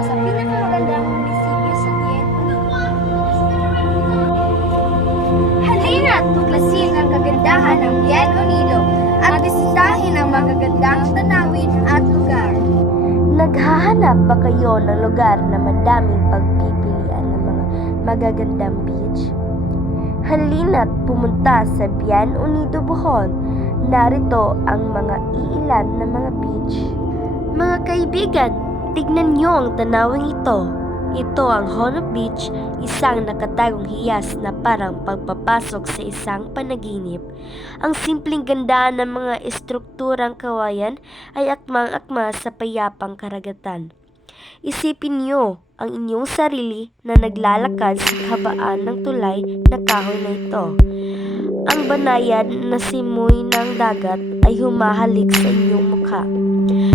sa pinakamagandang munisipyo sa Vietnam. Halina't tuklasin ang kagandahan ng Bien Unido at bisitahin ang magagandang tanawin at lugar. Naghahanap ba kayo ng lugar na madaming pagpipilian ng mga magagandang beach? Halina't pumunta sa Bien Unido, Bohol. Narito ang mga iilan na mga beach. Mga kaibigan, tignan niyo ang tanawing ito. Ito ang Honok Beach, isang nakatagong hiyas na parang pagpapasok sa isang panaginip. Ang simpleng ganda ng mga estrukturang kawayan ay akmang-akma sa payapang karagatan. Isipin niyo ang inyong sarili na naglalakad sa kahabaan ng tulay na kahoy na ito. Ang banayan na simoy ng dagat ay humahalik sa inyong mukha,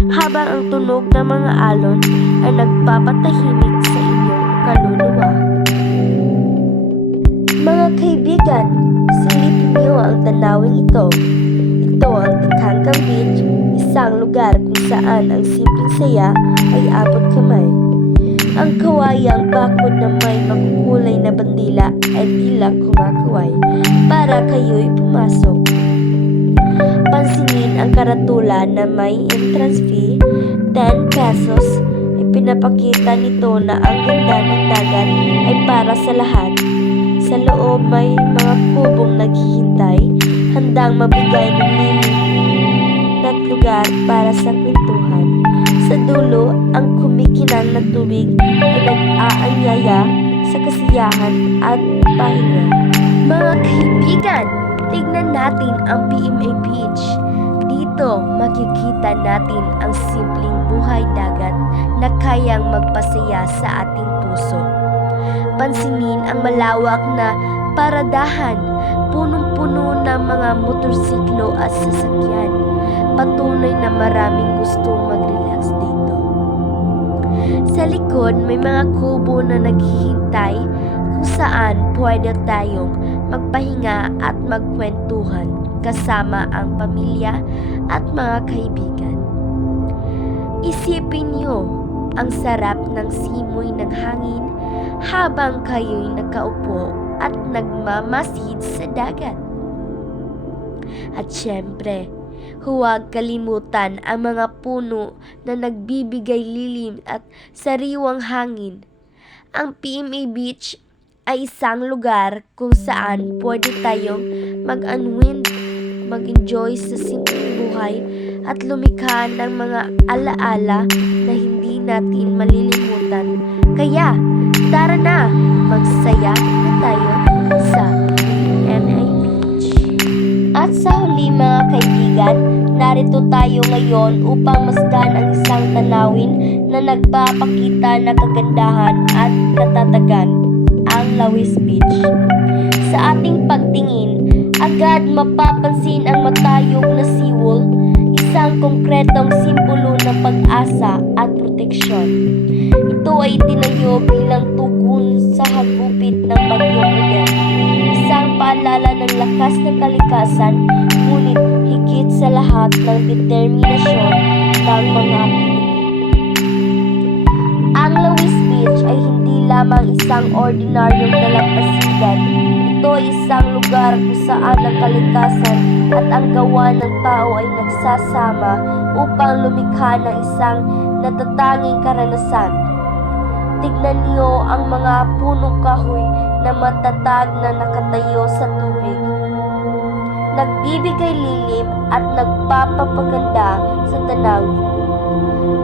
habang ang tunog ng mga alon ay nagpapatahimik sa inyong kaluluwa. Mga kaibigan, silipin niyo ang tanawing ito. Ito ang Tikangkang Beach, isang lugar kung saan ang simpleng saya ay abot kamay. Ang kawayang bakod na may makukulay na bandila ay tila kumakaway para kayo'y pumasok. Pansinin ang karatula na may entrance fee, 10 pesos. Ipinapakita nito na ang ganda ng dagat ay para sa lahat. Sa loob may mga kubong naghihintay, handang mabigay ng lilim na lugar para sa kwentuhan. Sa dulo, ang kumikinang na tubig ay nag-aanyaya sa kasiyahan at pahinga. Mga kaibigan, tignan natin ang PMA Beach. Dito makikita natin ang simpleng buhay dagat na kayang magpasaya sa ating puso. Pansinin ang malawak na paradahan, punong-puno ng mga motorsiklo at sasakyan. Patunay na maraming gustong mag-relax dito. Sa likod, may mga kubo na naghihintay kung saan pwede tayong magpahinga at magkwentuhan kasama ang pamilya at mga kaibigan. Isipin niyo ang sarap ng simoy ng hangin habang kayo'y nakaupo at nagmamasid sa dagat. At syempre, huwag kalimutan ang mga puno na nagbibigay lilim at sariwang hangin. Ang PMA Beach ay isang lugar kung saan pwede tayong mag-unwind, mag-enjoy sa simpleng buhay at lumikha ng mga alaala na hindi natin malilimutan. Kaya, tara na! Magsaya na tayo sa PMA Beach. At sa huli mga kaibigan, narito tayo ngayon upang masdan ang isang tanawin na nagpapakita ng kagandahan at katatagan, ang Lawis Beach. Sa ating pagtingin, agad mapapansin ang matayog na seawall, isang konkretong simbolo ng pag-asa at proteksyon. Ito ay tinayo bilang tugon sa hagupit ng bagyong Odette, isang paalala ng lakas ng kalikasan, ngunit higit sa lahat ng determinasyon ng mga Pilipino. Ang Lawis Beach ay hindi lamang isang ordinaryong dalampasigan. Ito ay isang lugar kung saan ang kalikasan at ang gawa ng tao ay nagsasama upang lumikha ng isang natatanging karanasan. Tignan niyo ang mga punong kahoy na matatag na nakatayo sa tubig, nagbibigay lilim at nagpapapaganda sa tanawin.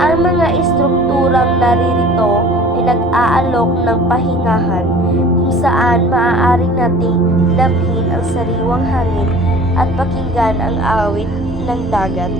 Ang mga estrukturang naririto ay nag-aalok ng pahingahan kung saan maaaring nating damhin ang sariwang hangin at pakinggan ang awit ng dagat.